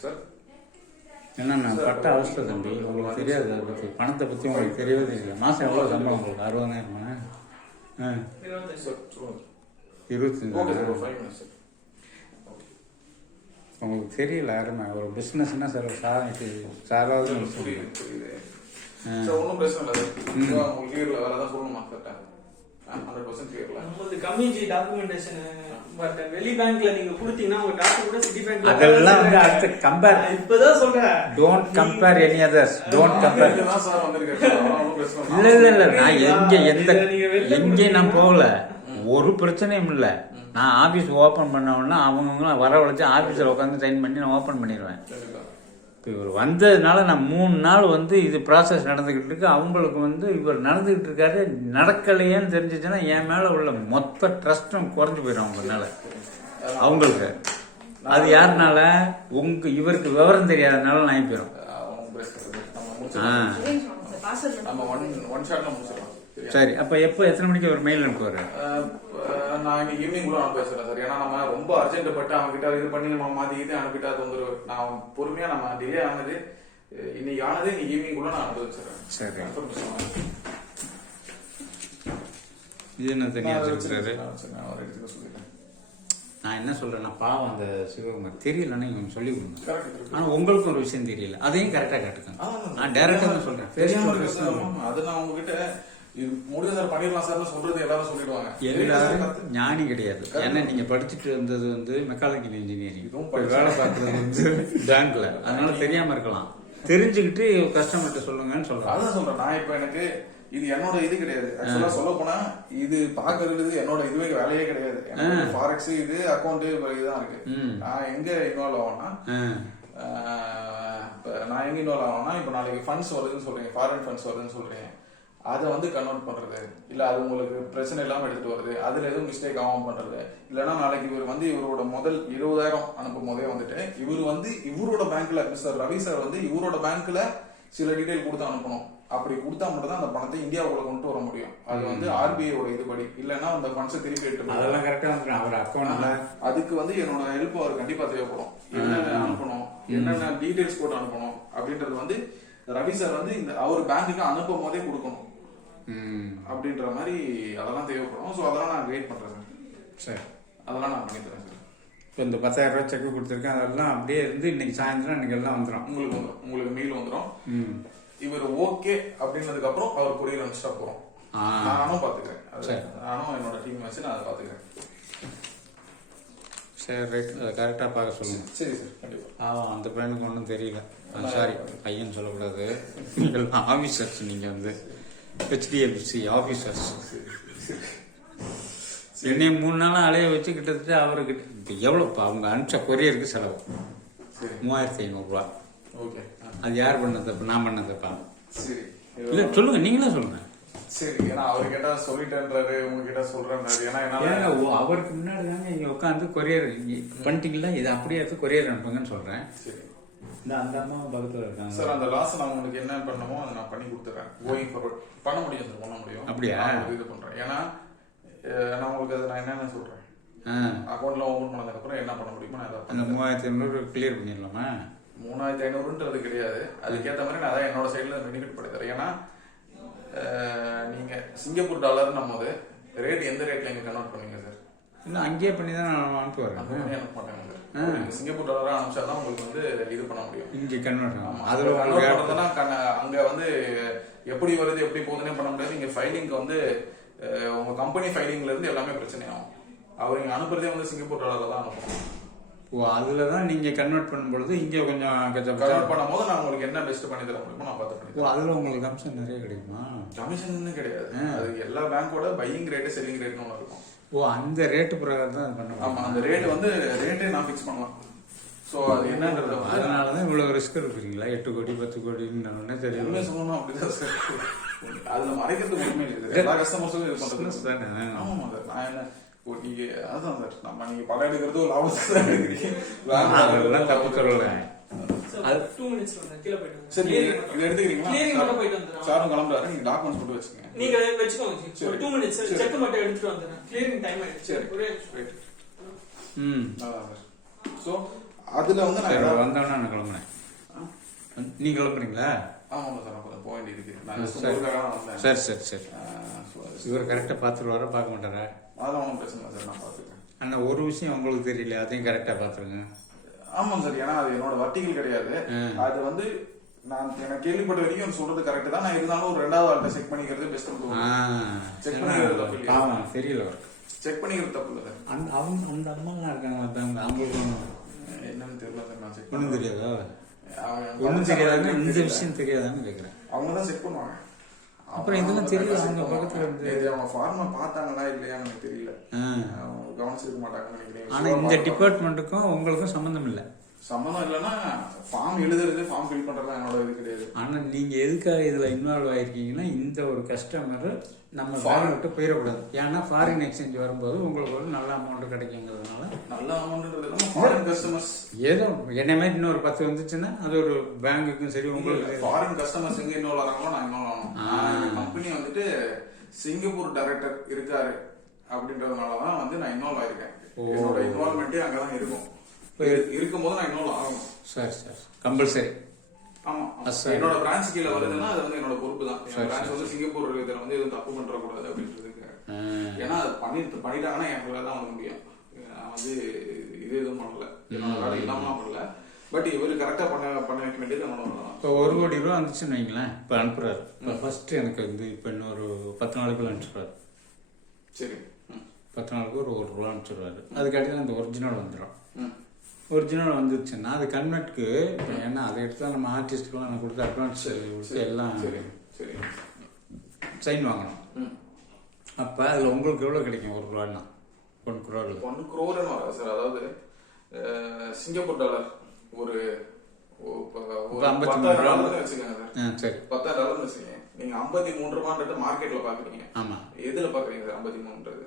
சார் ஏன்னா நான் பட்ட அவஸ்தை தம்பி, உங்களுக்கு தெரியாது. அதை பற்றி பணத்தை பற்றி உங்களுக்கு தெரியவே தெரியல. மாதம் எவ்வளோ சம்பளம் உங்களுக்கு? 60,000? 25. உங்களுக்கு தெரியல யாருமே. ஒரு பிசினஸ்னா சாராவது ஒன்றும் பிரச்சனை இல்லை. உங்களுக்கு கிளியர்ல வேற ஏதாவது சொல்லணுமா? கரெக்டா 100% கிளியர்ல. உங்களுக்கு கம்யூனிட்டி டாக்குமெண்டேஷன் பட் வெளி பேங்க்ல நீங்க கொடுத்தீங்கன்னா உங்க டாக்கு கூட சிட்டி பேங்க்ல அதெல்லாம் வந்து அடுத்து கம்பேர். இப்பதான் சொல்றேன், don't compare any others. Don't compare. Sir வந்திருக்கேன். இல்ல நான் எங்கே நான் போகல, ஒரு பிரச்சனையும் இல்ல. நான் ஆபீஸ் ஓபன் பண்ணோம்னா அவங்கவுங்க வரவழைச்சு ஆபீஸ்ல உட்காந்து சைன் பண்ணி நான் ஓபன் பண்ணிடுவேன். இப்போ இவர் வந்ததுனால நான் 3 நாள் வந்து இது ப்ராசஸ் நடந்துகிட்டு இருக்கு. அவங்களுக்கு வந்து இவர் நடந்துகிட்டு இருக்காரு, நடக்கலையேன்னு தெரிஞ்சிச்சுன்னா என் மேல உள்ள மொத்த ட்ரஸ்டும் குறைஞ்சு போயிடும் அவங்கனால. அவங்களுக்கு அது யாருனால? இவருக்கு விவரம் தெரியாதனால நான் போயிடும். நம்ம ஒன் ஷாட்ல முடிச்சிடலாம். சரி, அப்ப எப்போ எத்தனை மணிக்கு ஒரு மெயில் அனுப்புவாரு? நான் இன்னைக்கு ஈவினிங் கூட அனுப்ப வச்சிடறேன் சார். ஏன்னா நம்ம ரொம்ப அர்ஜென்ட் பட்டு அவங்க கிட்ட இது பண்ணி நம்ம மாத்திக்கிட்டு அனுப்பிட்டா தொந்தரவு. நான் பொறுமையா நம்ம டிலே ஆனது இன்னைக்கு ஈவினிங் கூட நான் அனுப்ப வச்சிடறேன். சரி, இது என்ன தனியா வச்சிருக்காரு? நான் என்ன சொல்றேன்னா, பாவம் அந்த சிவகுமார் தெரியலன்னு இவங்க சொல்லி கொடுங்க. ஆனா உங்களுக்கு ஒரு விஷயம் தெரியல, அதையும் கரெக்டா காட்டுங்க. நான் டைரக்டா தான் சொல்றேன். அது நான் உங்ககிட்ட முடிஞ்ச சார் பண்ணிடலாம் சார் சொல்றது எல்லாரும் சொல்லிடுவாங்க. எல்லாரும் ஞானி கிடையாது. ஏன்னா நீங்க படிச்சுட்டு வந்தது வந்து மெக்கானிக்கல் இன்ஜினியரிங், வேலை பார்க்கறது வந்து பேங்க்ல. அதனால தெரியாம இருக்கலாம். தெரிஞ்சுக்கிட்டு கஸ்டமர்கிட்ட சொல்லுங்கன்னு சொல்றேன். அதான் சொல்றேன். நான் இப்ப எனக்கு இது என்னோட இது கிடையாது. ஆக்சுவலா சொல்ல போனா இது பாக்குறது என்னோட இதுவே வேலையே கிடையாது. ஃபாரெக்ஸ் இது அக்கௌண்ட் இதுதான் இருக்கு. நான் எங்க இன்வால்வ் ஆகும்னா இப்ப நாளைக்கு ஃபண்ட்ஸ் வருதுன்னு சொல்றீங்க, ஃபாரின் ஃபண்ட்ஸ் வருதுன்னு சொல்றீங்க, அதை வந்து கன்வெர்ட் பண்றது, இல்ல அது உங்களுக்கு பிரச்சனை இல்லாம எடுத்துட்டு வருது, அதுல எதுவும் மிஸ்டேக் ஆகாம பண்றது, இல்லன்னா நாளைக்கு இவர் வந்து இவரோட முதல் 20,000 அனுப்பும் போதே வந்துட்டு இவர் வந்து இவரோட பேங்க்ல மிஸ்டர் ரவி சார் வந்து இவரோட பேங்க்ல சில டீடைல் கொடுத்து அனுப்பணும். அப்படி கொடுத்தா மட்டும் தான் அந்த பணத்தை இந்தியாவுக்குள்ள கொண்டு வர முடியும். அது வந்து ஆர்பிஐயோட இதுபடி. இல்லன்னா அந்த ஃபண்ட்ஸை திருப்பி எடுத்து அதெல்லாம் கரெக்டா வந்துடும் அவர் அக்கௌண்ட்ல. அதுக்கு வந்து என்னோட ஹெல்ப் அவர் கண்டிப்பா தேவைப்படும். என்னென்ன அனுப்பணும், என்னென்ன டீடைல்ஸ் போட்டு அனுப்பணும் அப்படின்றது வந்து ரவி சார் வந்து இந்த அவர் பேங்க்குக்கு அனுப்பும் போதே கொடுக்கணும் அப்படின்ற மாதிரி அதெல்லாம் தேவைப்படும். ஸோ அதெல்லாம் நான் வெயிட் பண்றேன் சார். சரி, அதெல்லாம் நான் பண்ணி தரேன் சார். இப்போ இந்த 10,000 ரூபாய் செக் கொடுத்துருக்கேன், அதெல்லாம் அப்படியே இருந்து இன்னைக்கு சாயந்தரம் இன்னைக்கு எல்லாம் வந்துடும். உங்களுக்கு மெயில் வந்துடும். இவர் ஓகே அப்படின்னதுக்கு அப்புறம் அவர் கொரியர் அனுப்பிச்சா போறோம். நானும் பாத்துக்கிறேன். நானும் என்னோட டீம் வச்சு நான் அதை பாத்துக்கிறேன். சரி, ரைட். அதை கரெக்டா பார்க்க சொல்லுங்க. சரி சார், கண்டிப்பா. அந்த பையனுக்கு ஒன்றும் தெரியல. சாரி, பையன் சொல்லக்கூடாது. நீங்கள் ஆபீசர்ஸ், நீங்க வந்து HDFC ஆபீசர்ஸ். என்னைய 3 நாளா அலைய வச்சு கிட்டத்தட்ட அவர்கிட்ட இப்போ எவ்வளோ அவங்க அனுப்பிச்ச கொரியருக்கு செலவு 3,500 ரூபா. ஓகே, அது யார் பண்ண தப்பு? நான் பண்ண தப்பா? சரி, இல்ல சொல்லுங்க, நீங்களே சொல்லுங்க. சரி, ஏன்னா அவர் கேட்டா சொல்லிட்டேன்றாரு, உங்ககிட்ட சொல்றேன்றாரு. ஏன்னா அவருக்கு முன்னாடி தாங்க இங்க உட்காந்து கொரியர் பண்ணிட்டீங்களா, இது அப்படியே எடுத்து கொரியர் அனுப்புங்கன்னு சொல்றேன். சரி, இந்த அந்த அம்மா பக்கத்துல இருக்காங்க சார். அந்த லாஸ் நான் உங்களுக்கு என்ன பண்ணணுமோ அதை நான் பண்ணி கொடுத்துறேன். கோயிங் ஃபார்வர்ட் பண்ண முடியும் சார், பண்ண முடியும். அப்படியா? இது பண்றேன். ஏன்னா நான் உங்களுக்கு அதை நான் என்னென்ன சொல்றேன், அக்கௌண்ட்ல ஓபன் பண்ணதுக்கு அப்புறம் என்ன பண்ண முடியுமோ நான் அதை அந்த 3,500 கிளியர் பண்ணிடலாமா? 3,500ன்றது கிடையாது. அதுக்கேற்ற மாதிரி நான் என்னோட சைட்ல பெனிஃபிட் பண்ணி தரேன். ஏன்னா நீங்க சிங்கப்பூர் டாலர்னும் போது ரேட் எந்த ரேட்ல எங்க கன்வெர்ட் பண்ணுவீங்க சார்? இன்னும் அங்கேயே பண்ணி தான் நான் அனுப்புவேன். அனுப்ப மாட்டாங்க சார். சிங்கப்பூர் டாலரா அனுப்பிச்சாதான் உங்களுக்கு வந்து இது பண்ண முடியும். இங்க கன்வெர்ட் அங்க வந்து எப்படி வருது எப்படி போகுதுன்னே பண்ண முடியாது. இங்க ஃபைலிங்க்கு வந்து உங்க கம்பெனி ஃபைலிங்ல இருந்து எல்லாமே பிரச்சனை ஆகும். அவர் இங்க அனுப்புறதே வந்து சிங்கப்பூர் டாலர்ல தான் அனுப்பணும். ஓ, அதுலதான் நீங்க கன்வெர்ட் பண்ணும்பொழுது இங்க கொஞ்சம் கன்வெர்ட் பண்ணும்போது நான் உங்களுக்கு என்ன பெஸ்ட் பண்ணி தர முடியுமோ நான் பார்த்து பண்ணி. அதுல உங்களுக்கு கமிஷன் நிறைய கிடைக்குமா? கமிஷன் கிடையாது. அது எல்லா பேங்கோட பையிங் ரேட் செல்லிங் ரேட்னு ஒன்று இருக்கும். ஓ, அந்த ரேட்டு பிரகாரம் தான் பண்ணுவோம். ஆமா, அந்த ரேட் வந்து ரேட்டே நான் ஃபிக்ஸ் பண்ணுவேன். சோ அது என்னன்றது அதனாலதான் இவ்வளவு ரிஸ்க் எடுக்கிறீங்களா? 8 கோடி 10 கோடின்னு தெரியும். உண்மையை சொல்லணும் அப்படிதான் சார். அதுல மறைக்கிறதுக்கு உண்மை இருக்குது. எல்லா கஸ்டமர்ஸும் இது பண்றது. ஆமா சார், நான் என்ன நீங்க அதான் சார், நம்ம நீங்க படம் எடுக்கிறது ஒரு லாபத்துக்கு தான் எடுக்கிறீங்க. அதெல்லாம் தப்பு சொல்லல. அது 2 மினிட்ஸ் கீழ போயிட்டு சரி, இது எடுத்துக்கிறீங்களா? கிளியரிங் மட்டும் போயிட்டு வந்துறேன். சாரும் கிளம்புறாரு, நீங்க டாக்குமெண்ட்ஸ் மட்டும் வச்சுக்கங்க. நீங்க வெச்சுக்கோங்க. ஒரு 2 மினிட்ஸ் செக் மட்டும் எடுத்துட்டு வந்துறேன். கிளியரிங் டைம் ஆயிடுச்சு. சரி, ஒரே ரைட். அதான் சார். சோ அதுல வந்து நான் வந்தவனா நான் கிளம்புறேன். நீங்க கிளம்புறீங்களா? ஆமாங்க சார், அப்புறம் போக வேண்டியது இருக்கு. சரி சரி சரி. இவர் கரெக்டா பாத்துருவாரா பார்க்க மாட்டாரா? அதெல்லாம் ஒன்றும் பிரச்சனை சார், நான் பாத்துக்கிறேன். ஆனா ஒரு விஷயம் உங்களுக்கு தெரியல, அதையும் கரெக்டா பாத்துருங்க. ஆமாம் சார், ஏன்னா அது என்னோட வட்டிகள் கிடையாது. அது வந்து நான் எனக்கு கேள்விப்பட்ட வரைக்கும் சொல்றது கரெக்ட் தான். நான் இருந்தாலும் ஒரு 2வது ஆள்கிட்ட செக் பண்ணிக்கிறது பெஸ்ட். செக் பண்ணிக்கிறது தப்பு இல்லை. தெரியல, செக் பண்ணிக்கிறது தப்பு இல்லை சார். அந்த அம்மாலாம் இருக்காங்க, அவங்களுக்கு என்னன்னு தெரியல சார். நான் செக் ஒன்றும் தெரியாதா? ஒன்றும் தெரியாதுன்னு இந்த விஷயம் தெரியாதான்னு கேட்குறேன். அவங்க தான் செக் பண்ணுவாங்க. அப்புறம் இதெல்லாம் தெரியல. அவங்க பக்கத்துல இருந்து அவங்க ஃபார்மை பார்த்தாங்களா இல்லையா எனக்கு தெரியல. அவங்க கவனிச்சிருக்க மாட்டாங்கன்னு நினைக்கிறேன். ஆனா இந்த டிபார்ட்மெண்ட்டுக்கும் உங்களுக்கும் சம்பந்தம் இல்லை. சம்மந்தம் இல்லைன்னா ஃபார்ம் எழுதுறது ஃபார்ம் ஃபில் பண்றது என்னோட இது கிடையாது. ஆனா நீங்க எதுக்காக இதுல இன்வால்வ் ஆயிருக்கீங்கன்னா இந்த ஒரு கஸ்டமர் நம்ம ஃபாரின் விட்டு போயிடக்கூடாது. ஏன்னா ஃபாரின் எக்ஸ்சேஞ்ச் வரும்போது உங்களுக்கு ஒரு நல்ல அமௌண்ட் கிடைக்குங்கிறதுனால. நல்ல அமௌண்ட்ன்றது இல்லாம ஃபாரின் கஸ்டமர்ஸ் ஏதோ என்ன மாதிரி இன்னொரு 10 வந்துச்சுன்னா அது ஒரு பேங்குக்கும் சரி உங்களுக்கு. ஃபாரின் கஸ்டமர்ஸ் எங்க இன்வால்வ் ஆகிறாங்களோ நான் இன்வால்வ் ஆகணும். கம்பெனி வந்துட்டு சிங்கப்பூர் டைரக்டர் இருக்காரு அப்படின்றதுனாலதான் வந்து நான் இன்வால்வ் ஆயிருக்கேன். என்னோட இன்வால்வ்மெண்டே அங்கதான் இருக்கும். இருக்கும்போது நான் இன்வால்வ் ஆகணும். சரி சார், கம்பல்சரி. ஆமா, என்னோட பிரான்ச் கீழ வருதுன்னா அது வந்து என்னோட பொறுப்பு தான். பிரான்ச் வந்து சிங்கப்பூர் இதுல வந்து எதுவும் தப்பு பண்ற கூடாது அப்படின்றதுக்கு. ஏன்னா அது பண்ணிட்டாங்கன்னா என் வேலை தான் வந்து முடியும். நான் வந்து இது எதுவும் பண்ணல, என்னோட வேலை இல்லாம பண்ணல. பட் இவரு கரெக்டா பண்ண வைக்க வேண்டியது என்னோட வேலை தான். இப்போ 1 கோடி ரூபா வந்துச்சுன்னு வைங்களேன், இப்போ அனுப்புறாரு. இப்போ ஃபர்ஸ்ட் எனக்கு வந்து இப்போ இன்னொரு 10 நாளுக்குள்ள அனுப்பிச்சுடுறாரு. சரி, 10 நாளுக்கு ஒரு ரூபா அனுப்பிச்சுடுறாரு. அதுக்காட்டி அந்த ஒரிஜினல் வந்துடும். ஒரிஜினல் வந்துருச்சுன்னா அது கன்வெர்ட்க்கு ஏன்னா அதை எடுத்து நம்ம ஆர்டிஸ்ட்லாம் நான் கொடுத்து அட்வான்ஸ் கொடுத்து எல்லாம் சைன் வாங்கணும். அப்போ அதில் உங்களுக்கு எவ்வளோ கிடைக்கும்? 1 ரூபான்னா 1 crore. 1 crore வராது சார். அதாவது சிங்கப்பூர் டாலர் ஒரு $50,000 வச்சுக்கோங்க சார். சரி, $10,000 வச்சுக்கோங்க. நீங்க 53 ரூபான்றது மார்க்கெட்ல பாக்குறீங்க. ஆமா, எதுல பாக்குறீங்க சார் 53ன்றது?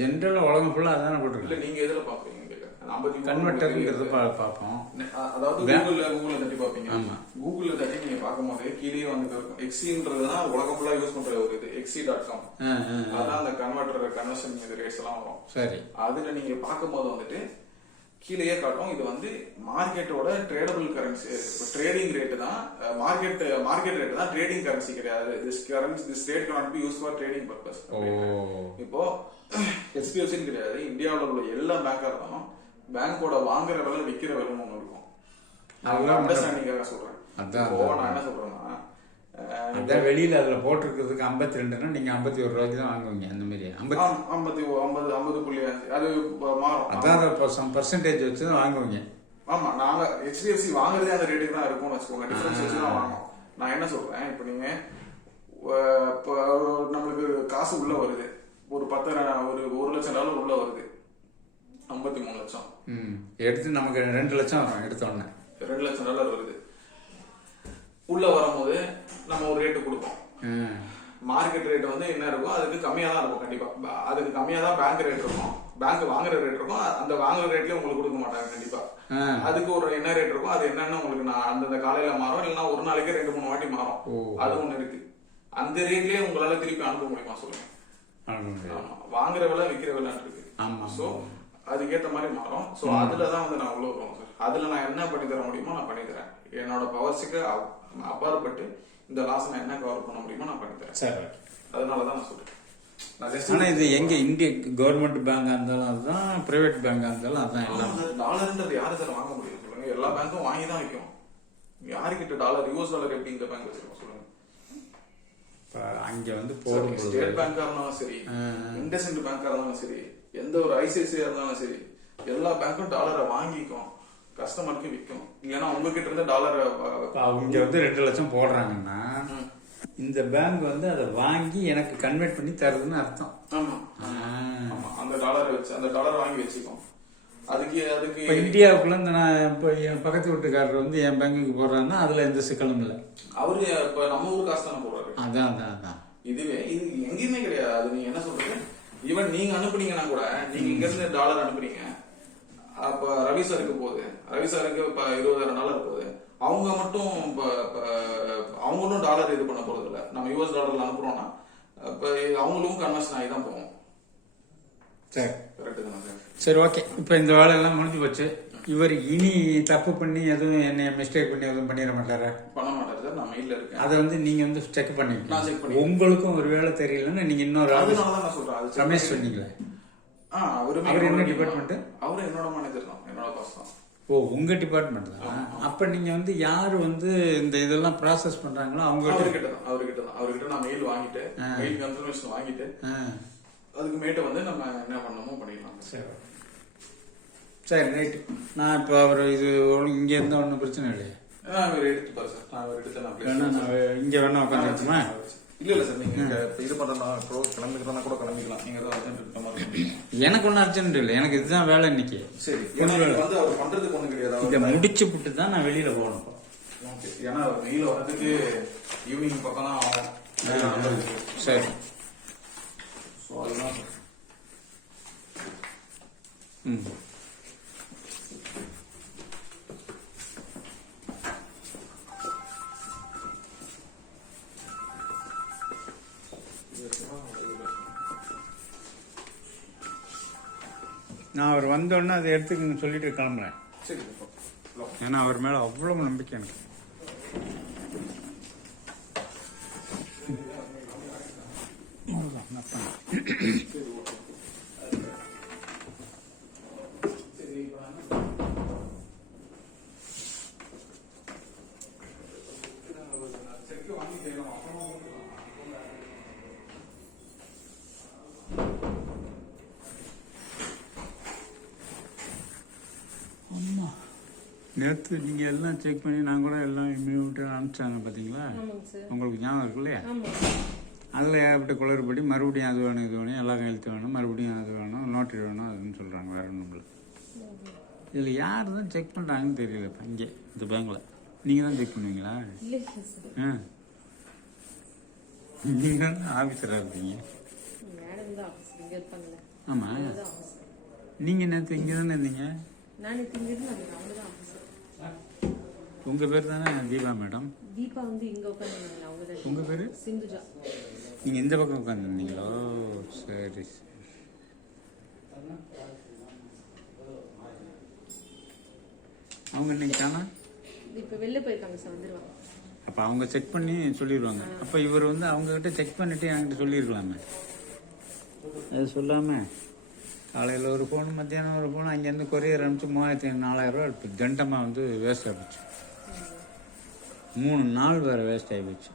ஜென்ரலா உலகம் ஃபுல்லா அதான போட்டுருக்கு. இல்ல நீங்க எதுல பாக்குறீங்க? கன்வெர்ட்டர்ங்கிறது பார்ப்போம். அதாவது கூகுள்ல தட்டி பாப்பீங்க. கூகுள்ல தட்டி நீங்க பார்க்கும்போது கீழே வந்து இருக்கும் எக்ஸின்றதுதான் உலகம் ஃபுல்லா யூஸ் பண்ற ஒரு இது exi.com. அதான் அந்த கன்வர்ஷன் ரேட்ஸ் எல்லாம் வரும். சரி, அதுல நீங்க பார்க்கும்போது வந்துட்டு கீழேயே காட்டும். இது வந்து மார்க்கெட்டோட ட்ரேடபிள் கரன்சி, ட்ரேடிங் ரேட் தான். மார்க்கெட் ரேட் தான், ட்ரேடிங் கரன்சி கிடையாது. This rate cannot be used for trading purpose. இப்போ HDFC கிடையாது, இந்தியாவில் உள்ள எல்லா பேங்கா இருந்தாலும் பேங்கோட வாங்குற விலை விற்கிற விலைன்னு ஒண்ணு இருக்கும். அண்டர்ஸ்டாண்டிங்காக சொல்றேன். நான் என்ன சொல்றேன்னா, அதான் வெளியில அதுல போட்டிருக்கிறதுக்கு 52ன்னா நீங்க 51 ரூபாய்க்கு தான் வாங்குவீங்க. அந்த மாதிரி 50.5 அது மாறும். அதான் பர்சன்டேஜ் வச்சு தான் வாங்குவீங்க. ஆமா, நாங்க HDFC வாங்குறதே அந்த ரேட்டுக்கு தான் இருக்கும்னு வச்சுக்கோங்க. டிஃபரன்ஸ் வச்சு தான் வாங்குவோம். நான் என்ன சொல்றேன், இப்ப நீங்க நம்மளுக்கு காசு உள்ள வருது, ஒரு 1 லட்சம் டாலர் உள்ள வருது, 53 லட்சம் எடுத்து நமக்கு 2 லட்சம் வரும். எடுத்தோடனே 2 லட்சம் டாலர் வருது. உள்ள வரும்போது நம்ம ஒரு ரேட்டு கொடுப்போம். மார்க்கெட் ரேட் வந்து என்ன இருக்கும், அதுக்கு கம்மியா தான் இருக்கும். கண்டிப்பா அதுக்கு கம்மியா தான் பேங்க் ரேட் இருக்கும். பேங்க் வாங்குற ரேட் இருக்கும். அந்த வாங்குற ரேட்லயே உங்களுக்கு கொடுக்க மாட்டாங்க கண்டிப்பா. அதுக்கு ஒரு என்ன ரேட் இருக்கும், அது என்னன்னு உங்களுக்கு நான் அந்தந்த காலையில மாறும், இல்லைன்னா ஒரு நாளைக்கு 2-3 வாட்டி மாறும். அது ஒண்ணு இருக்கு. அந்த ரேட்லயே உங்களால திருப்பி அனுப்ப முடியுமா சொல்லுங்க? வாங்குற விலை விற்கிற விலை இருக்கு. சோ அதுக்கேற்ற மாதிரி மாறும். சோ அதுலதான் வந்து நான் உள்ள வருவோம் சார். அதுல நான் என்ன பண்ணி தர முடியுமோ நான் பண்ணி தரேன். என்னோட பவர்ஸுக்கு அப்பாற்பட்டு இந்த லாஸ் நான் என்ன கவர் பண்ண முடியுமோ நான் பண்ணி தரேன். அதனாலதான் நான் சொல்றேன். ஆனா இது எங்க இந்திய கவர்மெண்ட் பேங்கா இருந்தாலும் அதுதான், பிரைவேட் பேங்கா இருந்தாலும் அதுதான். எல்லாம் டாலர்ன்றது யாரு சார் வாங்க முடியும் சொல்லுங்க? எல்லா பேங்க்கும் வாங்கி தான் வைக்கும். யாருக்கிட்ட டாலர், US டாலர் எப்படி இந்த பேங்க் வச்சிருக்கோம் சொல்லுங்க? அங்க வந்து போடும் ஸ்டேட் பேங்கா இருந்தாலும் சரி, இண்டஸ்இண்ட் பேங்கா இருந்தாலும் சரி, எந்த ஒரு ICICI இருந்தாலும் சரி, எல்லா பேங்க்கும் டாலரை வாங்கிக்கும், கஸ்டமருக்கு விற்கும். இல்லைன்னா உங்ககிட்ட இருந்த டாலரை அவங்க வந்து 2 லட்சம் போடுறாங்கன்னா இந்த பேங்க் வந்து அதை வாங்கி எனக்கு கன்வெர்ட் பண்ணி தருதுன்னு அர்த்தம். ஆமா, அந்த டாலரை வச்சு அந்த டாலரை வாங்கி வச்சுக்கோம். அதுக்கு இந்தியாவுக்குள்ள இந்த நான் இப்ப என் பக்கத்து வீட்டுக்காரர் வந்து என் பேங்குக்கு போடுறாருன்னா அதுல எந்த சிக்கலும் இல்லை. அவரு இப்ப நம்ம ஊர் காசு தானே போடுறாரு. அதான் இதுவே இது எங்கேயுமே கிடையாது. அது நீங்க என்ன சொல்றது, ஈவன் நீங்க அனுப்புனீங்கன்னா கூட, நீங்க இங்க இருந்து டாலர் அனுப்புறீங்க, அப்ப ரவி சாருக்கு போகுது, ரவி சாருக்கு இப்ப $20,000 போகுது. அவங்க மட்டும் அவங்களும் டாலர் இது பண்ண போறது இல்ல. நம்ம US டாலர்ல அனுப்புறோம்னா இப்ப அவங்களும் கன்வர்ஷன் ஆகி தான் போவோம். சரி, கரெக்ட் தானே சார்? சரி, ஓகே. இப்ப இந்த வேலை எல்லாம் முடிஞ்சு போச்சு. இவர் இனி தப்பு பண்ணி எதுவும் என்ன மிஸ்டேக் பண்ணி எதுவும் பண்ணிட மாட்டாரு? பண்ண மாட்டாரு சார். நான் மெயில்ல இருக்கேன். அதை வந்து நீங்க வந்து செக் பண்ணி உங்களுக்கும் ஒரு வேலை தெரியலன்னு நீங்க இன்னொரு ரமேஷ் சொன்னீங்களே, அவர் என்ன டிபார்ட்மெண்ட்? அவரு என்னோட மேனேஜர் தான், என்னோட பாஸ் தான். ஓ, உங்க டிபார்ட்மெண்ட் தான். அப்ப நீங்க வந்து யாரு வந்து இந்த இதெல்லாம் ப்ராசஸ் பண்றாங்களோ அவர்கிட்ட நான் மெயில் வாங்கிட்டு, மெயில் கன்ஃபர்மேஷன் வாங்கிட்டு, அதுக்கு மேட்ட வந்து நம்ம என்ன பண்ணணுமோ பண்ணிடலாம். சரி, ரைட்டு. நான் இப்போ அவர் இது இங்க இருந்தா ஒன்றும் பிரச்சனை இல்லையா? அவர் எடுத்துப்பாரு சார். நான் அவர் எடுத்து நான் இங்க வேணா உட்காந்துருக்குமா? இல்ல சார் நீங்க இப்ப இது பண்றதா கிளம்பிக்கிறதா கூட கிளம்பிக்கலாம். நீங்க ஏதாவது அர்ஜென்ட் இருக்க மாதிரி இருக்கும். எனக்கு ஒன்றும் அர்ஜென்ட் இல்லை, எனக்கு இதுதான் வேலை இன்னைக்கு. சரி, ஏன்னா நீங்க வந்து அவர் பண்றதுக்கு ஒண்ணு கிடையாது. இதை முடிச்சு விட்டு தான் நான் வெளியில போகணும். ஓகே, ஏன்னா வெயில வர்றதுக்கு ஈவினிங் பக்கம் தான் ஆகும். சரி. ஸோ அதுதான் ம். நான் அவர் வந்தோடனே அதை எடுத்துக்கன்னு சொல்லிட்டு கிளம்புறேன். சரி. ஏன்னா அவர் மேல அவ்வளவு நம்பிக்கை எனக்கு. நேற்று நீங்க எல்லாம் செக் பண்ணி நான் கூட எல்லாம் விட்டு அனுப்பிச்சாங்க பாத்தீங்களா? உங்களுக்கு ஞாபகம் இருக்கு இல்லையா? அதில் ஏகப்பட்ட குளறுபடி, மறுபடியும் அது வேணும் இது வேணும், எல்லாம் கையெழுத்து வேணும், மறுபடியும் அது வேணும், நோட்டரி வேணும் அதுன்னு சொல்றாங்க. வேற ஒன்றும் இதில் யார் தான் செக் பண்ணுறாங்கன்னு தெரியல. இப்போ இங்கே இந்த பேங்க்ல நீங்கள் தான் செக் பண்ணுவீங்களா? ஆ, நீங்கள் தான் ஆஃபீஸராக இருப்பீங்க. ஆமாம், நீங்கள் நேற்று இங்கே தானே இருந்தீங்க. உங்க பேர் தானே தீபா மேடம்? தீபா வந்து இங்க உட்கார்ந்தாங்க. அவங்க தான். உங்க பேரு? சிந்துஜா. நீங்க இந்த பக்கம் உட்கார்ந்திருந்தீங்களோ? சரி சரி. அவங்க இன்னைக்கு தானே இப்ப வெளில போயிருக்காங்க சார், வந்துருவாங்க. அப்ப அவங்க செக் பண்ணி சொல்லிடுவாங்க. அப்ப இவர் வந்து அவங்க கிட்ட செக் பண்ணிட்டு என்கிட்ட சொல்லிருக்கலாமே. அது சொல்லாம காலையில் ஒரு ஃபோன், மத்தியானம் ஒரு ஃபோன், அங்கேருந்து கொரியர் அனுப்பிச்சு 3000-4000 ரூபா இப்போ தண்டமாக வந்து வேஸ்ட் ஆகிடுச்சு. 3 நாள் வேறு வேஸ்ட் ஆகிடுச்சு.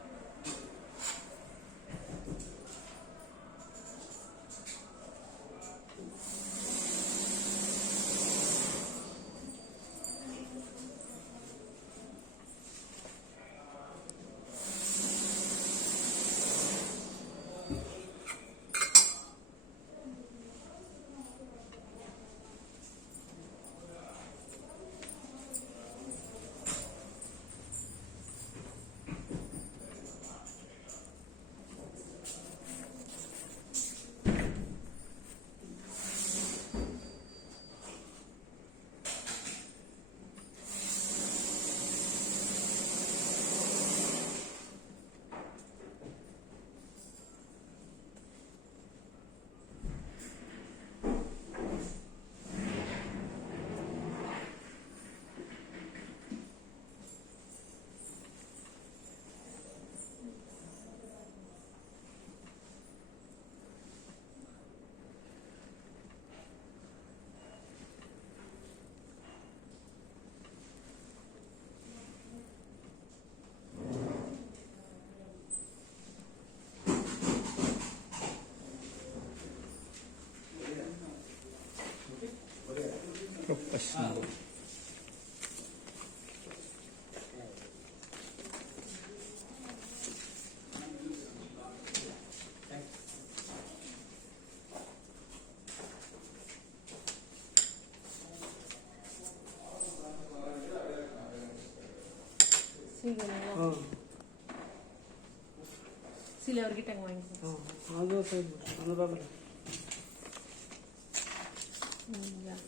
Professional. சில அவர்கிட்ட வாங்கிக்கோ. அது சரி, அந்த பாக்கல. Yeah.